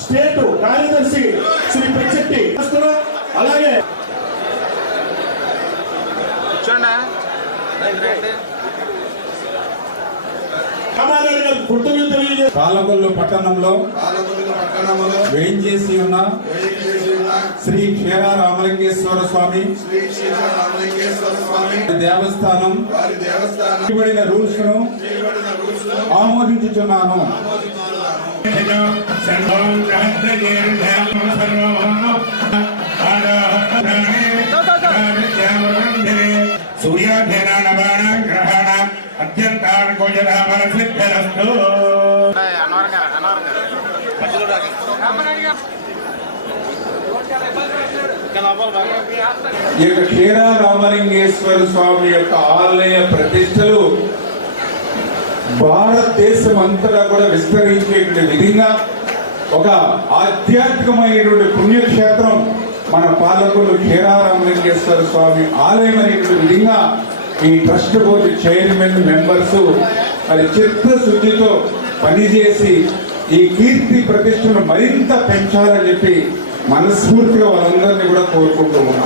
State కార్యదర్శి శ్రీ పెచ్చెట్టి. అలాగే పాలకొల్లు పట్టణంలో వేయించేసి ఉన్న శ్రీ క్షీర రామలింగేశ్వర స్వామి శ్రీ సీతారామలింగేశ్వర స్వామి దేవస్థానం వారి దేవస్థానం చేయబడిన రూల్స్ను చేయబడిన రూల్స్ను ఆమోదించుచున్నాను సూర్యాధ్యయన ఈ యొక్క క్షీర రామలింగేశ్వర స్వామి యొక్క ఆలయ ప్రతిష్టలు భారతదేశం అంతటా కూడా విస్తరించేటువంటి విధంగా ఒక ఆధ్యాత్మికమైనటువంటి పుణ్యక్షేత్రం మన పాలకులు క్షీరారామలింగేశ్వర స్వామి ఆలయం అనేటువంటి విధంగా ఈ ట్రస్ట్ బోర్డు చైర్మన్ మెంబర్స్ మరి చిత్తశుద్ధితో పనిచేసి ఈ కీర్తి ప్రతిష్టను మరింత పెంచాలని చెప్పి మనస్ఫూర్తిగా వాళ్ళందరినీ కూడా కోరుకుంటూ ఉన్నాం.